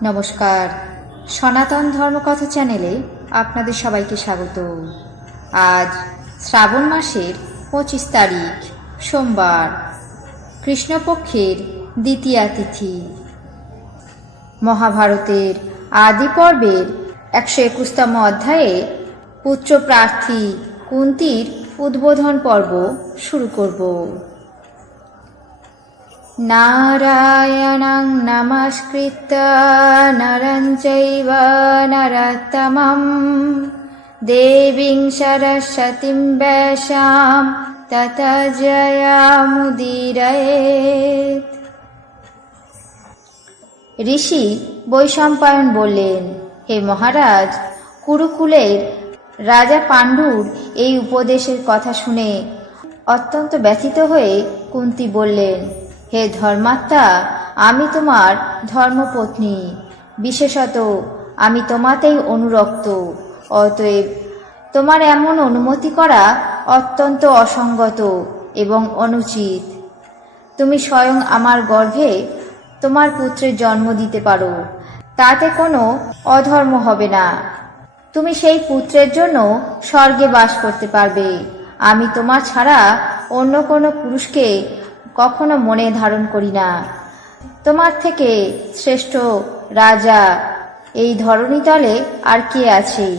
নমস্কার। সনাতন ধর্মকথা চ্যানেলে আপনাদের সবাইকে স্বাগত। আজ শ্রাবণ মাসের পঁচিশ তারিখ, সোমবার, কৃষ্ণপক্ষের দ্বিতীয়া তিথি। মহাভারতের আদি পর্বের একশো একুশতম অধ্যায়ে পুত্র প্রার্থী কুন্তির উদ্বোধন পর্ব শুরু করব। নারায়ণং নমস্কৃত্য নরं চৈব নরোত্তমं দেবীং সরস্বতীং ব্যাসাম তত জয়ামুদীরয়েত ঋষি বৈশম্পায়ন বললেন হে মহারাজ কুরুকুলের রাজা পাণ্ডুর এই উপদেশের কথা শুনে অত্যন্ত ব্যথিত হয়ে কুন্তি বললেন হে ধর্মাত্মা, আমি তোমার ধর্মপত্নী। বিশেষত, আমি তোমাতেই অনুরক্ত। অতএব, তোমার এমন অনুমতি করা অত্যন্ত অসঙ্গত এবং অনুচিত। তুমি স্বয়ং আমার গর্ভে তোমার পুত্রের জন্ম দিতে পারো। তাতে কোনো অধর্ম হবে না। তুমি সেই পুত্রের জন্য স্বর্গে বাস করতে পারবে। আমি তোমার ছাড়া অন্য কোনো পুরুষকে কখনো মনে ধারণ করি না। তোমার থেকে শ্রেষ্ঠ রাজা এই ধরণীতলে আর কে আছে?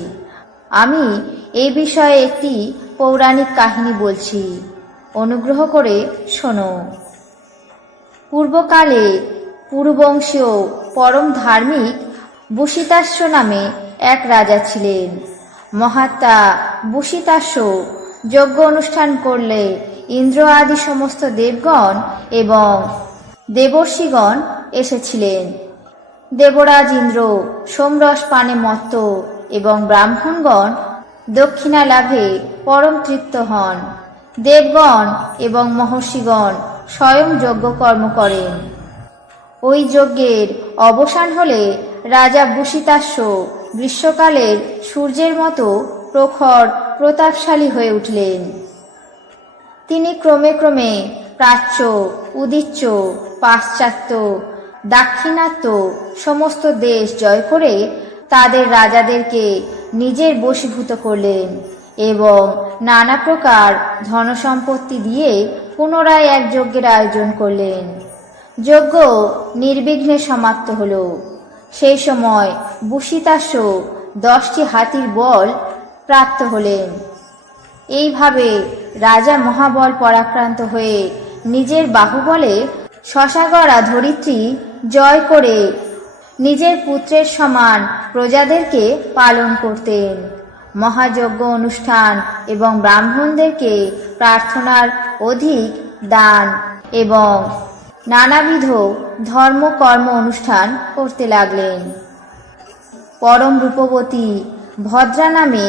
আমি এই বিষয়ে একটি পৌরাণিক কাহিনী বলছি। অনুগ্রহ করে শোনো। পূর্বকালে পুরুবংশীয় পরম ধার্মিক বুসিতাস্য নামে এক রাজা ছিলেন। মহাত্মা বুসিতাস্য যজ্ঞ অনুষ্ঠান করলে ইন্দ্র আদি সমস্ত দেবগণ এবং দেবর্ষিগণ এসেছিলেন। দেবরাজ ইন্দ্র, সোমরস পানে মত্ত এবং ব্রাহ্মণগণ দক্ষিণা লাভে পরম তৃপ্ত হন। দেবগণ এবং মহর্ষিগণ স্বয়ং যজ্ঞ কর্ম করেন। ওই যজ্ঞের অবসান হলে রাজা বুসিতাস্য গ্রীষ্মকালের সূর্যের মতো প্রখর প্রতাপশালী হয়ে উঠলেন। তিনি ক্রমে ক্রমে প্রাচ্য, উদিচ্য, পাশ্চাত্য, দাক্ষিণাত্য সমস্ত দেশ জয় করে তাদের রাজাদেরকে নিজের বশীভূত করলেন এবং নানা প্রকার ধনসম্পত্তি দিয়ে পুনরায় এক যজ্ঞের আয়োজন করলেন। যজ্ঞ নির্বিঘ্নে সমাপ্ত হল। সেই সময় বুসিতাস্য দশটি হাতির বল প্রাপ্ত হলেন। এইভাবে রাজা মহাবল পরাক্রান্ত হয়ে নিজের বাহুবলে শশাগড়া ধরিত্রী জয় করে নিজের পুত্রের সমান প্রজাদেরকে পালন করতেন। মহাযজ্ঞ অনুষ্ঠান এবং ব্রাহ্মণদেরকে প্রার্থনার অধিক দান এবং নানাবিধ ধর্মকর্ম অনুষ্ঠান করতে লাগলেন। পরম রূপবতী ভদ্রা নামে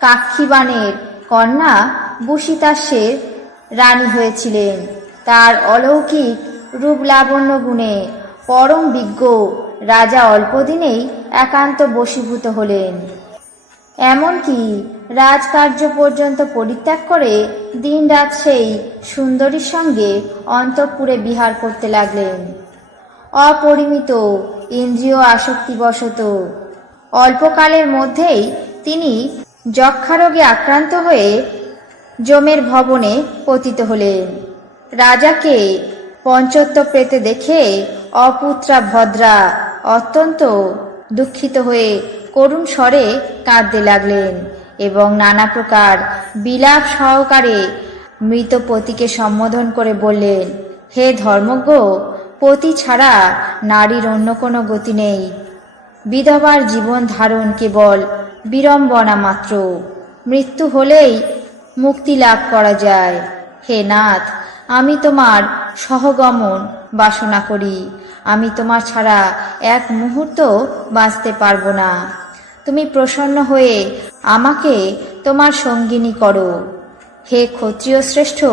কাক্ষীবানের কন্যা বুসিতাস্যের রানী হয়েছিলেন। তার অলৌকিক রূপ লাবণ্য গুণে পরম বিজ্ঞ রাজা অল্পদিনেই একান্ত বশীভূত হলেন। এমনকি রাজকার্য পর্যন্ত পরিত্যাগ করে দিনরাত সেই সুন্দরীর সঙ্গে অন্তঃপুরে বিহার করতে লাগলেন। অপরিমিত ইন্দ্রিয় আসক্তিবশত। অল্পকালের মধ্যেই তিনি যক্ষারোগে আক্রান্ত হয়ে জমের ভবনে পতিত হলেন রাজাকে পঞ্চত্ব পেতে দেখে অপুত্রা ভদ্রা অত্যন্ত দুঃখিত হয়ে করুণ স্বরে কাঁদতে লাগলেন এবং নানা প্রকার বিলাপ সহকারে মৃত পতিকে সম্বোধন করে বললেন, হে ধর্মজ্ঞ, পতি ছাড়া নারীর অন্য কোনো গতি নেই। বিধবার জীবন ধারণ কেবল বিড়ম্বনা মাত্র। মৃত্যু হলেই মুক্তি লাভ করা যায়। হে নাথ, আমি তোমার সহগমন বাসনা করি। আমি তোমার ছাড়া এক মুহূর্ত বাঁচতে পারব না। তুমি প্রসন্ন হয়ে আমাকে তোমার সঙ্গিনী করো। হে ক্ষত্রিয় শ্রেষ্ঠ,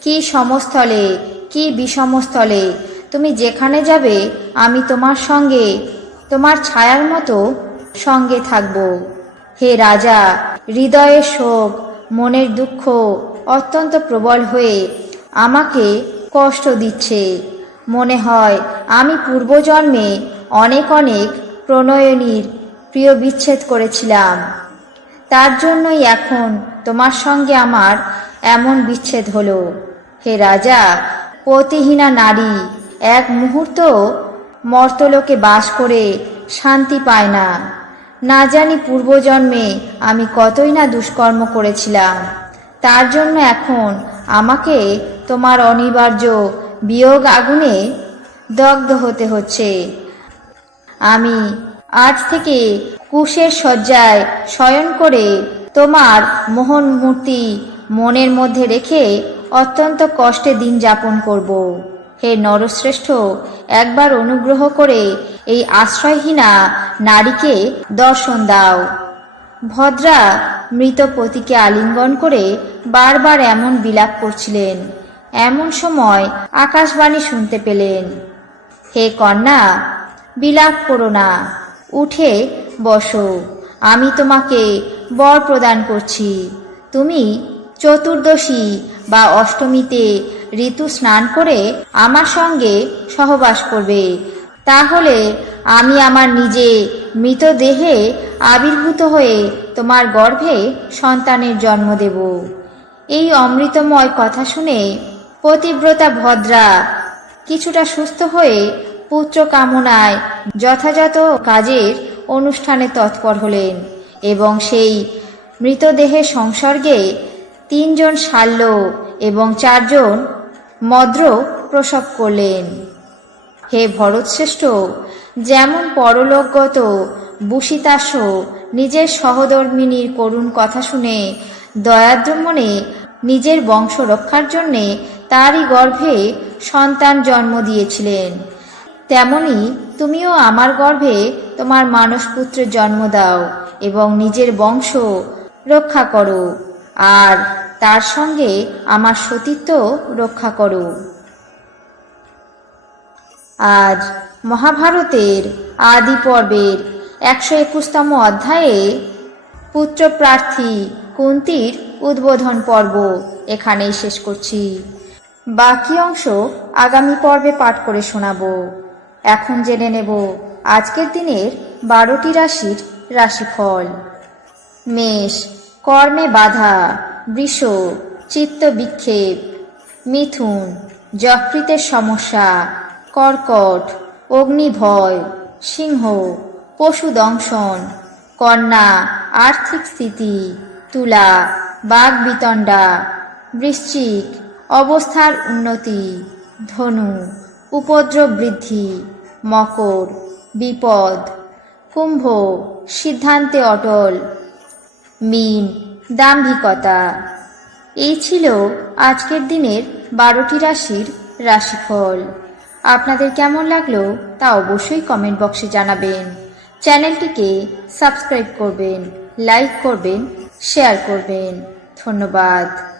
কি সমস্থলে, কি বিষমস্থলে, তুমি যেখানে যাবে, আমি তোমার সঙ্গে, তোমার ছায়ার মতো সঙ্গে থাকব। হে রাজা, হৃদয়ের শোক মনের দুঃখ অত্যন্ত প্রবল হয়ে আমাকে কষ্ট দিচ্ছে। মনে হয় আমি পূর্বজন্মে অনেক অনেক প্রণয়নীর প্রিয় বিচ্ছেদ করেছিলাম। তার জন্যই এখন তোমার সঙ্গে আমার এমন বিচ্ছেদ হলো। হে রাজা পতিহীনা নারী, এক মুহূর্ত মর্তলোকে বাস করে শান্তি পায় না। না জানি পূর্বজন্মে আমি কতই না দুষ্কর্ম করেছিলাম। তার জন্য এখন আমাকে তোমার অনিবার্য বিয়োগ আগুনে দগ্ধ হতে হচ্ছে। আমি আজ থেকে কুশের শয্যায় শয়ন করে তোমার মোহন মূর্তি মনের মধ্যে রেখে অত্যন্ত কষ্টে দিন যাপন করব। হে নরশ্রেষ্ঠ, একবার অনুগ্রহ করে এই আশ্রয়হীনা নারীকে দর্শন দাও। ভদ্রা মৃত পতিকে আলিঙ্গন করে বারবার এমন বিলাপ করছিলেন। এমন সময় আকাশবাণী শুনতে পেলেন। হে কন্যা, বিলাপ করো না, উঠে বসো। আমি তোমাকে বর প্রদান করছি। তুমি চতুর্দশী বা অষ্টমীতে ঋতু স্নান করে আমার সঙ্গে সহবাস করবে। তাহলে আমি আমার নিজে মৃতদেহে আবির্ভূত হয়ে তোমার গর্ভে সন্তানের জন্ম দেব। এই অমৃতময় কথা শুনে পতিব্রতা ভদ্রা কিছুটা সুস্থ হয়ে পুত্র কামনায় যথাযথ কাজের অনুষ্ঠানে তৎপর হলেন এবং সেই মৃতদেহের সংসর্গে তিনজন শাল্য এবং চারজন মদ্র প্রসব করলেন। হে ভরতশ্রেষ্ঠ, যেমন পরলোকগত বুসিতাস নিজের সহধর্মিনীর করুণ কথা শুনে দয়াদ্র মনে নিজের বংশ রক্ষার জন্যে তারই গর্ভে সন্তান জন্ম দিয়েছিলেন। তেমনি তুমিও আমার গর্ভে তোমার মানসপুত্রের জন্ম দাও এবং নিজের বংশ রক্ষা করো। আর তার সঙ্গে আমার সতীত্ব রক্ষা করো। আজ মহাভারতের আদি পর্বের একশো একুশতম অধ্যায়ে পুত্রপ্রার্থী কুন্তির উদ্বোধন পর্ব এখানেই শেষ করছি। বাকি অংশ আগামী পর্বে পাঠ করে শোনাবো। এখন জেনে নেব আজকের দিনের বারোটি রাশির রাশিফল। মেষ কর্মে বাধা। বৃষ চিত্ত বিক্ষেপ মিথুন, যকৃতের সমস্যা, কর্কট, অগ্নিভয়, সিংহ, পশু দংশন, কন্যা, আর্থিক স্থিতি, তুলা, বাঘ বিতণ্ডা, বৃশ্চিক, অবস্থার উন্নতি, ধনু, উপদ্রব বৃদ্ধি, মকর, বিপদ, কুম্ভ, সিদ্ধান্তে অটল, মিন দাম্ভিকতা। এই ছিল আজকের দিনের বারোটি রাশির রাশিফল। আপনাদের কেমন লাগল তা অবশ্যই কমেন্ট বক্সে জানাবেন। চ্যানেলটিকে সাবস্ক্রাইব করবেন লাইক করবেন শেয়ার করবেন। ধন্যবাদ।